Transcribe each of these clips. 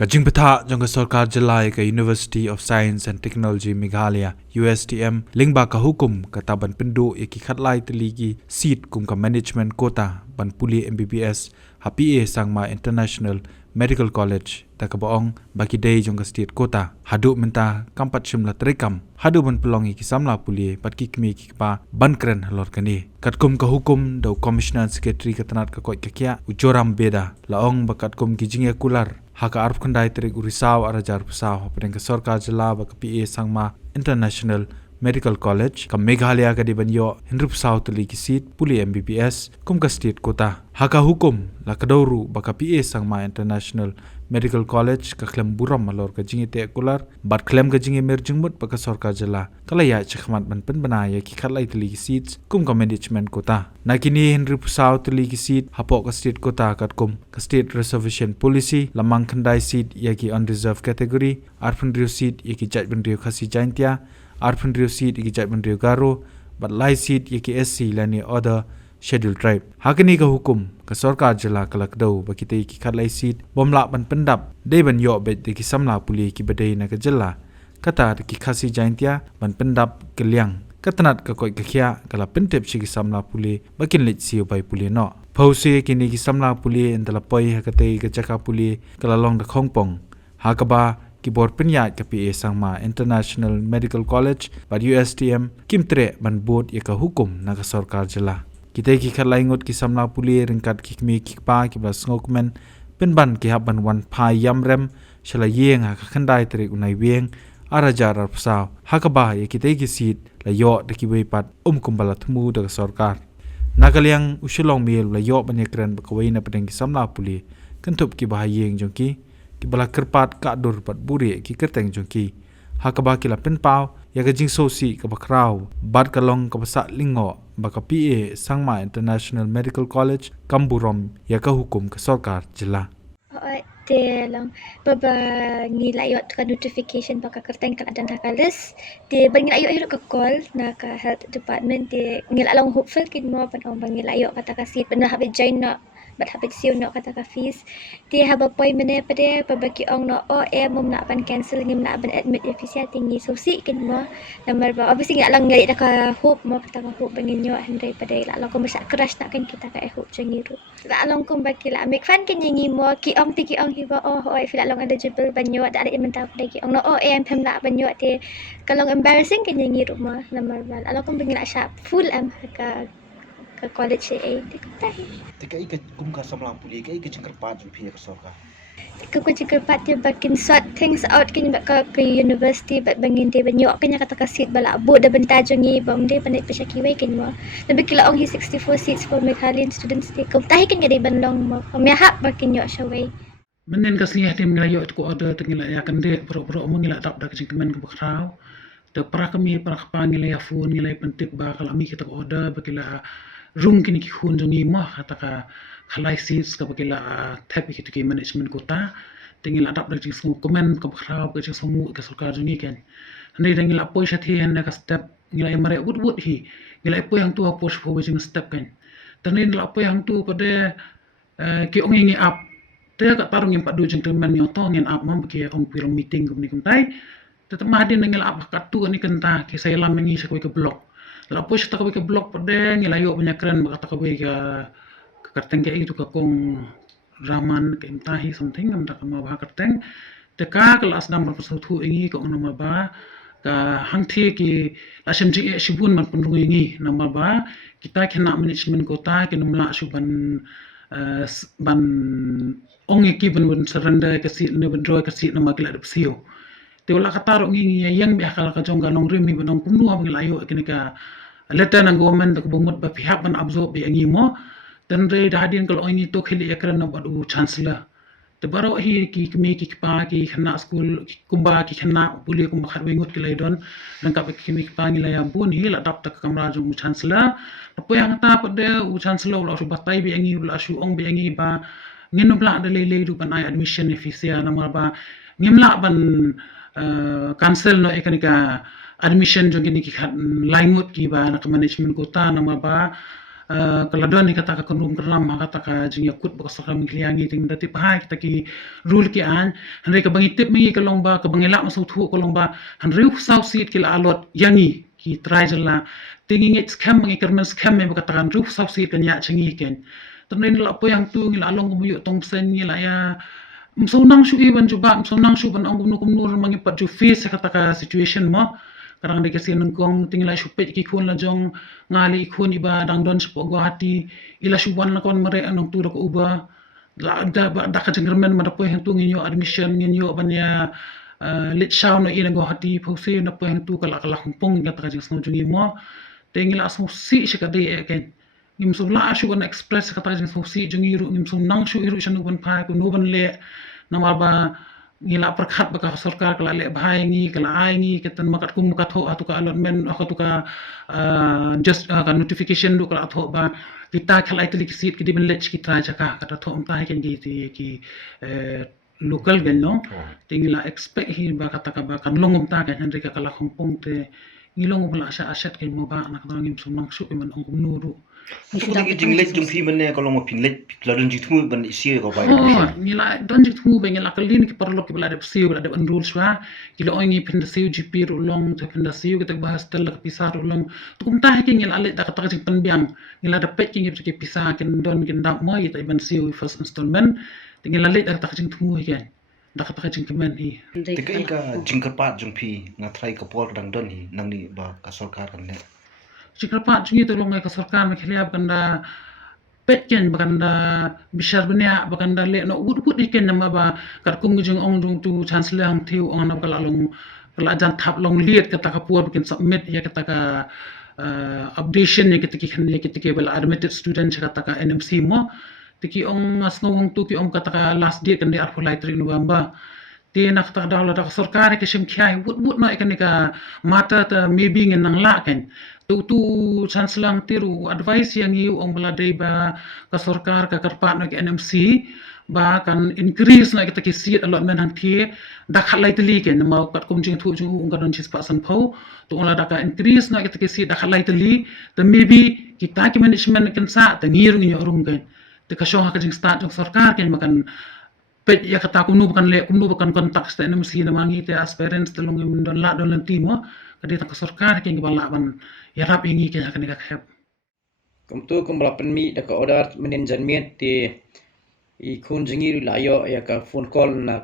Kajing Petha jong Sarkar Jalai ke University of Science and Technology Meghalaya USTM lingba ka hukum kata ban pendu ki khatlai teligi seat kum ka management kota ban puli MBBS HPA Sangma International Medical College tak baong bagi day jong ka state kota hadu menta kampat shimla trikam hadu ban pelongi ki samla puli pat ki kmi ki pa ban kren halor kani katkum ka hukum do commissioner secretary katanat ka koi kakya ujoram beda laong bakat kum ki jinge kular haka arf khandai terik urisau arajar pusau hapeng ka sarkar jala ba ka PA Sangma International Medical College ka Meghalaya ka dibanyo hinrup sau tuli ki seat puli MBBS kum ka state kota haka hukum la kadoru ba ka PA Sangma International Medical College ka klem buram malor ka jingi te kular bat klem ka jingi mer jingmut ba ka sarkar jala kala ya chkhmat ban pen banaya ki khatlai tuli ki seats kum ka management kota nakini hinrup sau tuli ki seat hapo ka state kota kat kum ka state reservation policy lamang khandai seat ya ki unreserved category arfan rio seat ya ki jaj ban rio khasi jaintia arfan rio seat ya ki jaj ban rio garo but lai seat ya ki SC lani other scheduled tribe hakini ka hukum ka sarkar jala kalak dau bakite ki khatlai seat bomla ban pendap de ban yo bet de ki samla puli ki badai na ka jala kata ki khasi jaintia ban pendap keliang katanat ka koi kakhya kala pentep chi ki samla puli bakin lit siu bai puli no phause kini ki samla puli endala poi hakate ka chaka puli kala long da khongpong hakaba ki bor pinya ka PA Sangma International Medical College ba USTM kimtre ban board ya ka hukum na ka sarkar jala kita ki khalai ngot ki samla puli ringkat ki mi ki pa ki ba ngokmen penban ki haban wan phai yamrem shala yeng ha khandai tri unai weng arajar arpsau hakaba ya kita ki seat la yo de ki wei pat kumbala thumu da sarkar nagaliang ushulong mil la yo banyakran ba kawai na pedeng ki samla puli kentup ki ba yeng jongki ki bala kerpat ka dur pat buri ki kerteng jongki hakaba ki la penpau ya ka jing sosi ka bakrau bad kalong ka basa lingo ba ka PA Sangma International Medical College kamburom ya ka hukum ka sarkar jila Te lang baba nilayot ka notification baka kerteng ka adan hakalis te bangilayot hirup ka call na ka health department te ngilalong hopeful kin mo pan ang bangilayot kata ka seat na habit join na but habit siu no kata ka fees te haba poi mene pade babaki ong no o mom na pan cancel ngim na ban admit efisia tingi so si kin mo namar ba obviously ngilalong ngali ka hope mo kata ka hope banginyo andre pade lalong ko masa crush na kan kita ka hope jangiru lalong ko bakila make fan kin ngi mo ki ong ti ki ong hiba oi fila long eligible banyo ada inventa pada ki ong no am pem la banyo te kalong embarrassing kin ngi rumah namar bal lalong ko bangila sya full am ka college e te tahi Tekai ke kumka samlang puli kai ke cengkerpat pihak sarkar. Ko cikir pati bakin sort things out kin ka university bat bangin te banyo kanya kata ka seat bala bu da benta jongi bam de panai pesaki wai kin mo nabi kila ong hi 64 seats for Meghalayan students te ko tahi kin ngade banlong mo mehap bakin yo syawai Menen kasih tim ngelayo ko order tengila ya kende pro mengila tap dak kemen ko bakrau te para kami para pangila ya phone ngilai pentik ba kalami kita order bakila rung kini ki hun jongi mo kata ka khalai seats ka bakila tap ki ki management kota tengila tap dak semua komen ko bakrau ke semua ke sarkar jongi kan andai tengila poi sathi anda ka step ngilai mare wood hi ngilai poi yang tu post for wajing step kan tanin la poi yang tu pada ki ongi up te ka tarung yang padu gentleman nyoto ngin up mam ke ong piro meeting kum ni kum tai tetema din ngil up ka tu ni kenta ke saya lam ngi sekoi ke blok la push ta ke blok pada ngilayo banyak keren ba ta ke kerteng ke itu ka kong raman ke entahi something am ta ma ba kerteng te ka kelas number persatu ingi ko nama ba ka hangthi ki lasem ji shibun man pun ingi nama ba kita kena management kota ke namla suban ban ongi ki ben surrender ke si ne ben draw ke si nama kila de sio te wala kataro ngi yang bi akala ka jong galong rim ni benong pumnu am layo kini ka letter na government ko bumut ba pihak ban absorb bi ngi mo dan re dadin kalau ini to khili ekran na badu chancellor te baro hi ki kmi ki pa ki khana school kumba ki khana puli kumba kharwe ngot ki laidon dan ka ki kmi pa ngi la ya bun hi la dap tak kamra jong chancellor apo yang ta pada chancellor la su batai bi ngi la su ong bi ngi ba ngin bla de le du ban ai admission efisia namar ba ngimla ban cancel no ekanika admission jong ni ki laingut ki ba na management kota namar ba keladon ni kata ka kunum keram kata ka jing yakut ba kasar mengkliangi ting dati pahai kita ki rule ki an hanre ka bangi tip mi ka lomba ka bangi lak masau thu ka lomba hanre usau sit ki la alot yangi ki try jala tingi ngit scam bangi kermen scam me ba kata kan ru usau sit kan ya changi ken ternen la po yang tu ngi la long mu yu tong sen ngi la ya msonang shu iban juba msonang shu ban ong kumnu mangi pat ju face kata ka situation mo karang de kasi nungkong tingla shupet ki khun la jong ngali khun iba dang don spo Guwahati ila shuban la kon mare anong tu ko uba la da ka jengremen ma po hang tu nginyo admission nginyo banya lit shaw no ina Guwahati phose na po hang tu kala kala hongpong ga ta jeng sno jungi mo tengila asmo si shika de ken ngim so la shu on express ka ta jeng so si jungi ru ngim so nang shu iru shanu ban pha ko no ban le namar ba ngila perkhat baka sarkar kala le bhai ngi kala ai ngi ketan makat kum ka tho atu ka allotment aku tu ka just ka notification du kala tho ba kita khala itli ki seat ki diben lech ki tra jaka kata tho umta ken ki local gen no tingila expect hi ba kata ka ba kan longum ta kan henry ka kala khompong te ngilong bla sha ashat ken mo ba nak dang ngim sumang su man ong kum nuru Aku lagi jinglet jung fi mana kalau mau pinlet ladan jitu ban isi ko bai. Nila don jik tu ben la kalin ki parlo ki bala de siu bala de rule swa ki lo ngi pinda siu GP ru long to pinda siu ki tak bahas tel ki pisar ru long tu kum ta ki ngila le ta ka jik penbiang ngila de pet ki ki pisar kin don kin dap mo ita ban siu first installment ngila le ta ka jik tu ki da ka jik kemen hi Tikai ka jingkerpat jung fi ngatrai ka pol dang don hi nang ni ba ka sarkar kan le. Cikrapa jungi to longai ka sarkar me khliab kanda petken bakanda bishar benya bakanda le no gut iken nama ba kat kum jung ong jung tu chancellor hang thiu ong na kala long kala jan thap long liet kata ka puar bikin submit ya kata ka updation ya kata ki khan ya kata ke bala admitted student kata ka NMC mo tiki ong asngong tu ki ong kata ka last date kan di arfulai 3 November ti nak tak dah la sarkar ke sim khai but no ikan ka mata ta maybe ngin nang la kan tu chancellor tiru advice yang yu ong bala dei ba ka sarkar ka karpat no ke NMC ba kan increase na kita ki seat allotment hang thi da khalai tli ke na mau kat kum jing thu jung ong gadon chis pa san phau tu ola da ka increase na kita ki seat da khalai tli ta maybe kita ki management kan sa ta ngir ngi rum kan te ka shoh ka jing start jong sarkar kan makan pet ya kata kumnu bukan kontak sta nem si na mangi te aspirants te long don la don timo kadi ta sarkar ke bala ban ya rap ingi ke akan ka khap kum tu kum bala penmi da ka order menen janmiet te I kun jingi la yo ya ka phone call na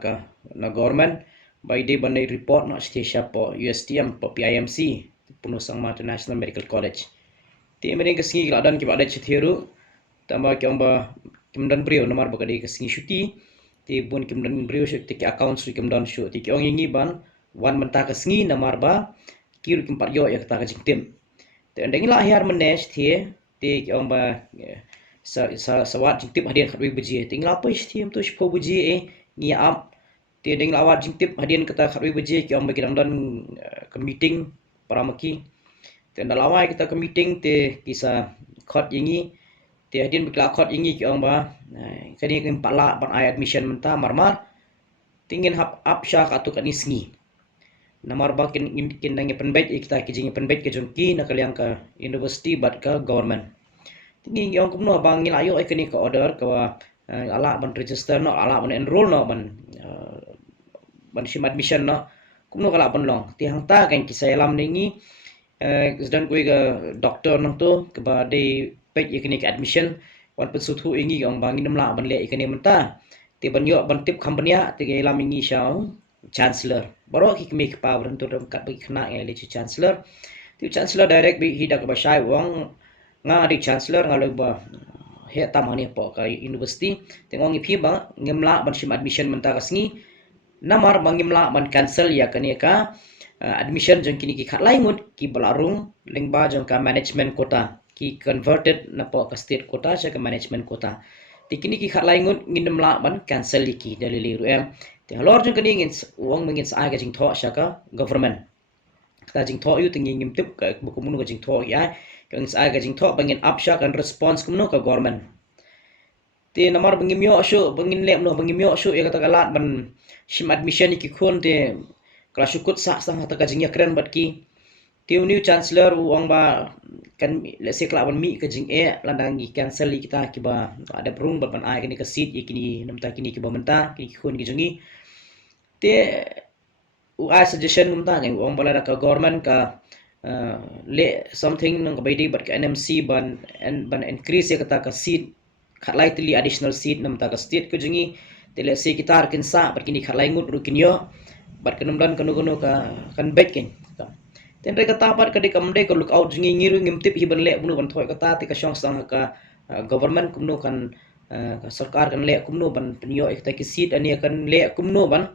government by day banai report na station po USTM po PIMC Puno Sangma National Medical College te menen ka singi la dan ki bada chithiru tamba ki amba kimdan brio nomor ba kadi ka singi shuti ti bun kimdan brio shu ti account su kimdan shu ti ong ingi ban wan menta ka singi namar ba kiru kimpat yo ya kata ka jingtim te ndeng la hiar menes ti ong ba sawat jingtip hadian khatwi beji ting la pa istiam tu shpo beji ngi am ti ndeng la wat jingtip hadian kata khatwi beji ki ong ba kidang dan ke meeting paramaki te ndalawai kita ke meeting te kisa khot yingi te hadian bikla khot yingi ki ong ba kani kin pala ban ai admission menta marmar tingin hap up syak atu kan isngi namar ba kin nangi penbet kita kijing penbet ke jongki na kaliang ka university bat ka government tingin yang kumno bang ngil ayo ikani ka order ka ala ban register no ala ban enroll no ban sim admission no kumno kala ban long ti hang ta kan kisalam ningi sedang kui ka doktor nang tu ke ba de page ikani ka admission wan pesuthu ingi yang bang ngim la ban le ikani menta ti ban yo ban tip company ti ke lam ingi shao chancellor baro ki kemi ka pa ban tu kat bi khna ngai le chancellor ti chancellor direct bi hidak ba shai wang nga di chancellor nga ba he tamani po ka university tengong ipi ba ngemla ban sim admission menta kasngi namar bangimla ban cancel ya kani ka admission jong kini ki khatlai ngut ki balarung lengba jong ka management quota ki converted na po ka state quota sa ka management quota ti kini ki khatlai ngut nginamla ban cancel ki dalili ru em ti halor jong kani ngin wong mengin sa ga jing tho sa ka government ta jing tho yu tingi ngim tip ka bukumun ga jing tho ya kang sa ga jing tho bangin upsha kan response kumno ka government ti namar bangim yo shu bangin lem no bangim yo shu ya kata galat ban sim admission ki khon te kala shukut sa sang ta ka jing ya kren bat ki ti new chancellor wang ba kan let's say kelaban mi ke jing landang i cancel kita kiba ada perung ban ai kini ke seat kini namta kini kiba menta kini khun ki jungi te I suggestion mumta kan uang bala ka government ka le something nang baidi but ka NMC ban increase ya kata ka seat slightly additional seat namta ka state ke jungi te let's say kita arkin sa but kini khalai ngut rukin yo but kanumdan kanu ka kan back kin ten re kata pat ka de kamde ko look out jungi ngiru ngimtip hiban le bunu ban thoi kata te ka shong sang ka government kumno kan ka sarkar kan le kumno ban penyo ekta ki seat ani kan le kumno ban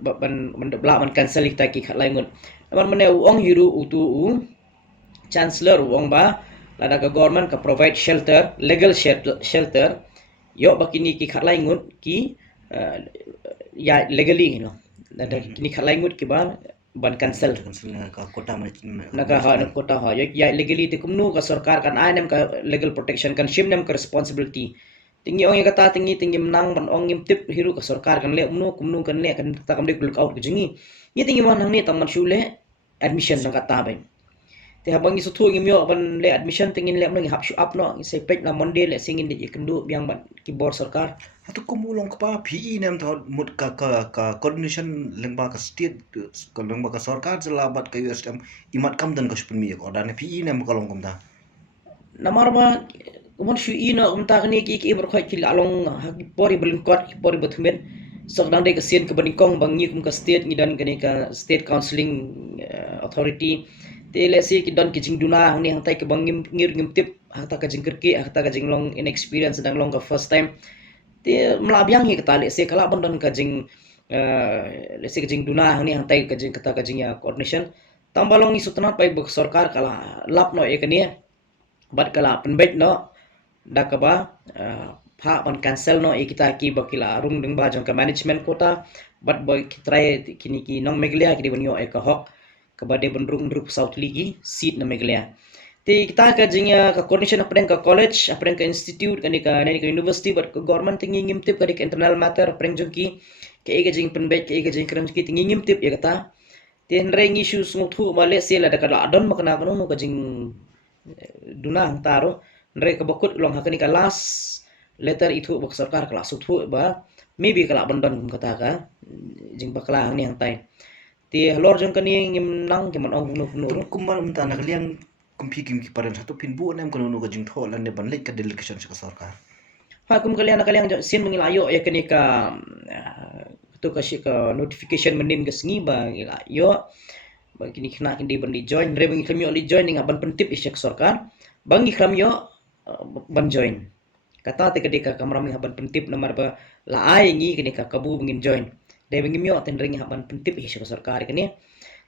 ban cancel kita ki khat lai ngun man mane uang hiru utu chancellor uang ba lada ka government ka provide shelter legal shelter yo bakini ki khat lai ngun ki ya legally lada kini khat lai ngun ki ban cancel ka kota naga ha kota ha ya legally te kumnu ka sarkar kan ainem ka legal protection kan shimnem ka responsibility tinggi ong kata tinggi menang ban ong ngimtip hiru ka sarkar kan le kumnu kan le kan ta kam de look out ke jingi ni tinggi man nang ni taman shule admission nang kata bai te habang isu thu ngimyo ban le admission tingin le nang hap shu up no se pek na monday le singin de ikendu biang ban keyboard sarkar atau kumulong ka PE nem thot mut ka coordination lengba ka state ka lengba ka sarkar jelabat ka USM imat kam dan ka shpun mi ko dan PE nem ka long kumda namar ba umon shu ina umta kani ki berkhoi ki along pori belingkot pori bathumen sok dang de ka sien ka banikong bangi kum ka state ni dan kani ka state counseling authority te le si ki dan ki jingduna ni hang tai ka bangim ngir ngimtip hata ka jingkerki hata ka jinglong inexperience dang long ka first time te mlabyang hi ka le se kala ban dan ka jing le se ka jingduna ni hang tai ka jing kata ka jing ya coordination tambalong isu tanat pai buk sarkar kala lap no ekani bat kala penbet no dakaba pha ban cancel no kita ki bakila rung ding ba jong ka management kota but boy try kini ki nong meglia ki banyo e ka hok ka bade ban rung drup south ligi seat na meglia te kita ka jingya ka coordination apren ka college apren ka institute kani ka university but ka government tingi ngimtip ka dik internal matter apren jong ki ka jing penbet ka jing kram ki tingi ngimtip ya kata te nreng issue sungthu male sela dakala adon makna kanu ka jing dunang taro nre ka bakut long hakani ka last letter itu bak sarkar kala suthu ba maybe kala bandan kata ka jing bakla ni hantai ti lor jong kani ngim nang ke man ong nu kumbar mta na kaliang kumpi kim ki paren satu pin bu nem kono ka jing thol an ne ban lek ka delegation sa sarkar ha kum kalian sin mengilayo ya kani ka tu ka shi ka notification menin ke sengi ba ilayo bagi ni kena kini ban di join re bangi kami oli join dengan ban pentip isyak sarkar bangi kami yo ban join kata te kedika kamrami haban pentip nomor ba la ai ngi kenika kabu bangin join de bangi mio ten ring haban pentip isyak sarkar kini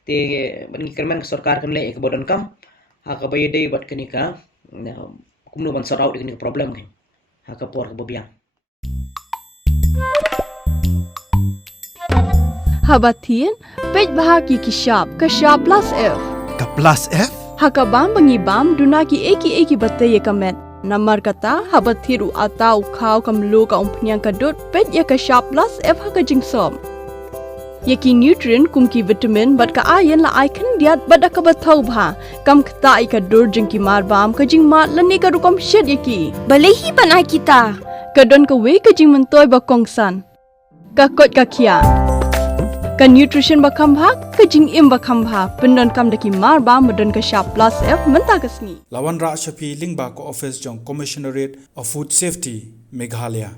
te bangi kerman sarkar kan le ke bodon kam ha ka baye de bat kenika kumno ban sort out kenika problem kan ha ka por ke bobiang Habatin, pej bahagi ki sharp plus F. Ka plus F? Haka bam bangi bam duna ki eki batte ye kamet. Namar kata habathiru atau khau kam lo ka umpnyang ka dot pej ya ka sharp plus F haka jingsom. Yaki nutrient kum ki vitamin bat ka iron la icon diat bat ka bathau bha kam khta ai ka dor jing ki mar bam ka jing mat lani ka rukom shed yaki. Balehi panai kita. Ka don ka we ka jing mentoy ba kongsan. Ka kot ka kia. Ka nutrition bakam bha ka jing im bakam bha pendon kam daki mar ba madon ka sharp plus F menta kasni Lawan Ra Shafi Lingba ko office jong Commissionerate of Food Safety Meghalaya